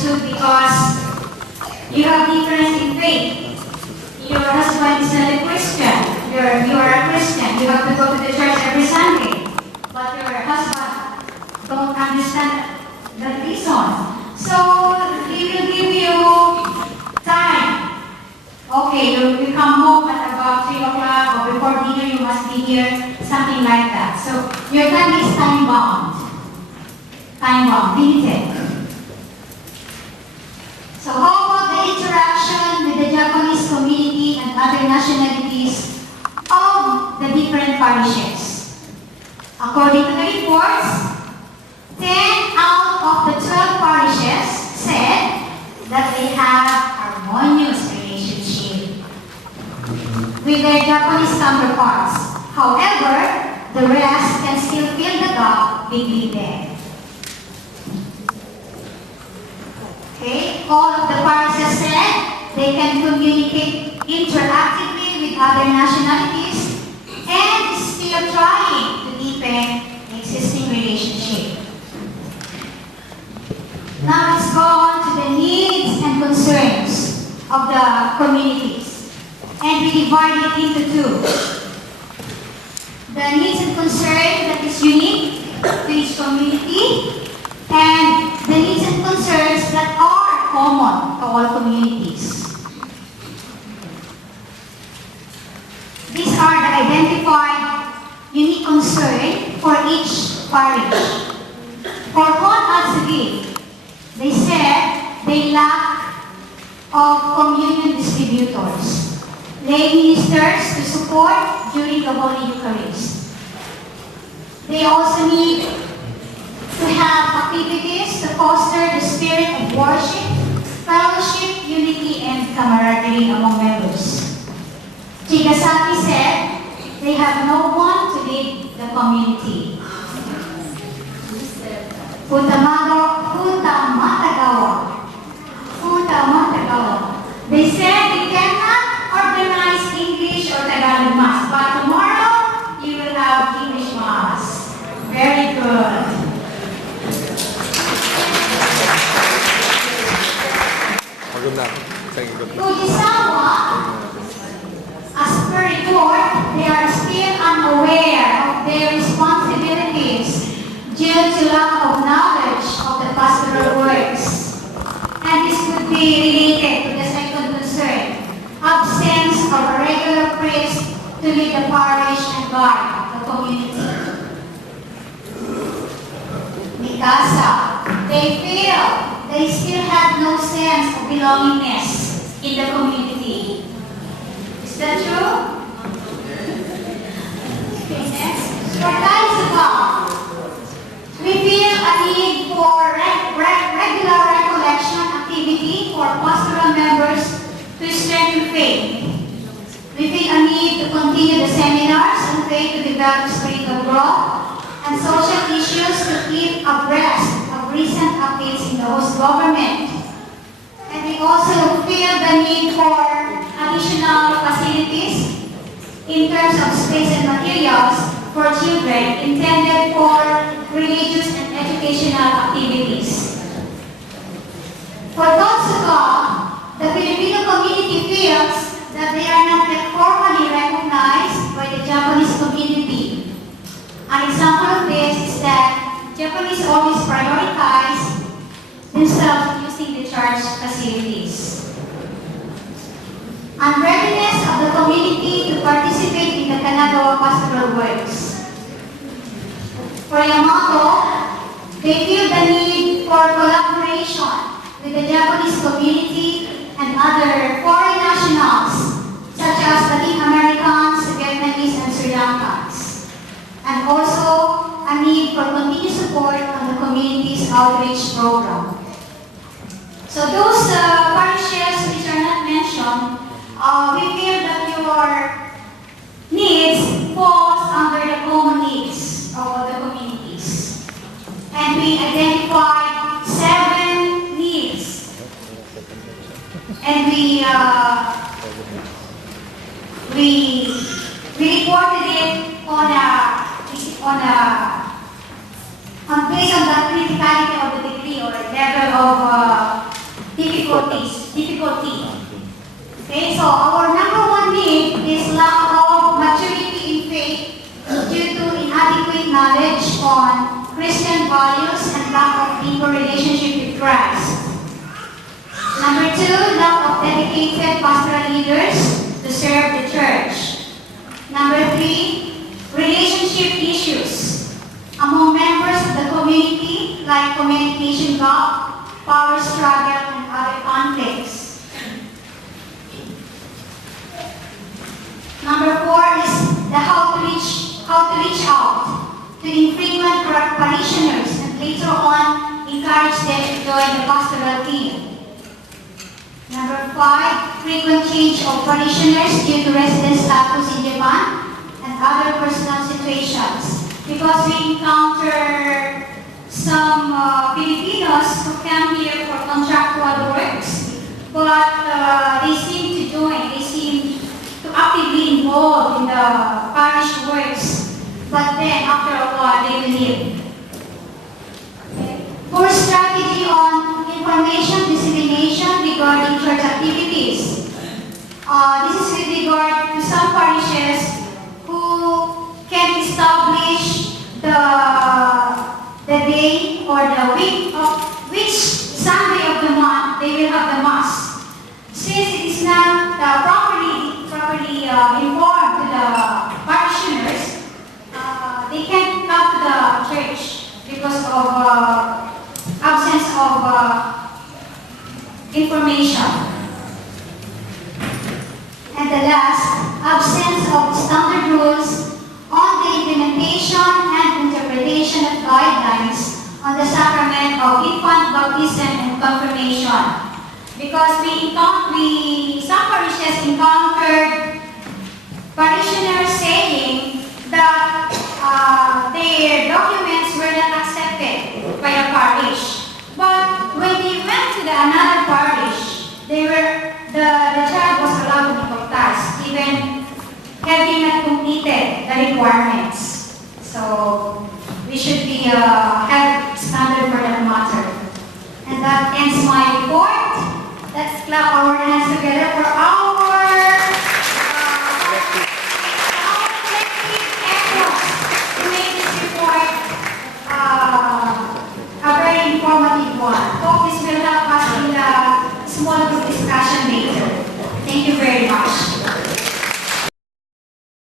misunderstood because you have difference in faith. Your husband is not a Christian. You are a Christian. You have to go to the church every Sunday. But your husband don't understand the reason. So he will give you time. Okay, you come home at about 3 o'clock or before dinner you must be here, something like that. So your time is time bound. Time bound, limited. So how about the interaction with the Japanese community and other nationalities of the different parishes? According to the reports, 10 out of the 12 parishes said that they have harmonious relationship with their Japanese counterparts. However, the rest can still fill the gap between them. Okay, all of the parishes said they can communicate interactively with other nationalities and still trying to deepen the existing relationship. Now let's go on to the needs and concerns of the communities. And we divide it into two. The needs and concerns that is unique to each community, and the needs and concerns that are common to all communities. These are the identified unique concerns for each parish. For Honatsugi, they said they lack of communion distributors, lay ministers to support during the Holy Eucharist. They also need to have activities to foster the spirit of worship, fellowship, unity, and camaraderie among members. Chigasaki said they have no one to lead the community. Futamatagawa. They said they cannot organize English or Tagalog Mass, but tomorrow you will have English Mass. Very good. Fujisawa, as per report, they are still unaware of their responsibilities due to lack of knowledge of the pastoral works. And this could be related to the second concern, absence of a regular priest to lead the parish and guide the community. Mikasa, they feel they still have no sense of belongingness in the community. Is that true? Okay, next. For Taisuka, we feel a need for regular recollection activity for pastoral members to strengthen faith. We feel a need to continue the seminars on faith to develop spiritual growth and social issues to keep abreast of recent updates in the host government. And we also feel the need for additional facilities in terms of space and materials for children intended for religious and educational activities. For Totsuka, the Filipino community feels that they are not yet formally recognized by the Japanese community. An example of this is that Japanese always prioritize themselves using the church facilities. Unreadiness of the community to participate in the Kanagawa pastoral works. For Yamato, they feel the need for collaboration with the Japanese community and other foreign nationals, such as Latin Americans, Vietnamese, and Sri Lankans. And also a need for continued support on the community's outreach program. So those parishes which are not mentioned, we feel that your needs falls under the common needs of all the communities. And we identified 7 needs. And we reported it based on the criticality of the degree or level of difficulty. Okay, so our number one need is lack of maturity in faith due to inadequate knowledge on Christian values and lack of deeper relationship with Christ. Number two, lack of dedicated pastoral leaders to serve the church. Number three, relationship issues among members of the community, like communication gap, power struggle, and other conflicts. Number four is the how to reach out to infrequent parishioners and later on encourage them to join the pastoral team. Number five, frequent change of parishioners due to residence status in Japan and other personal situations. Because we encounter some Filipinos who come here for contractual works, but they seem to join, they seem to actively involved in the parish works, but then after a while they will leave. Okay. Poor strategy on information dissemination regarding church activities. This is with regard to some parishes who can establish the day or the week of which Sunday of the month they will have the Mass. Since it is not properly informed to the parishioners, they can't come to the church because of absence of information. And the last, absence of standard rules on the implementation and interpretation of guidelines on the sacrament of infant baptism and confirmation. Because some parishes encountered parishioners saying that their documents were not accepted by the parish. But when they went to another parish, the child was allowed to be baptized, even having not completed the requirements. So we should have standard for that matter. And that ends my report. Let's clap our hands together for our collective efforts to make this report a very informative one. Hope this will help us in the small group discussion later. Thank you very much.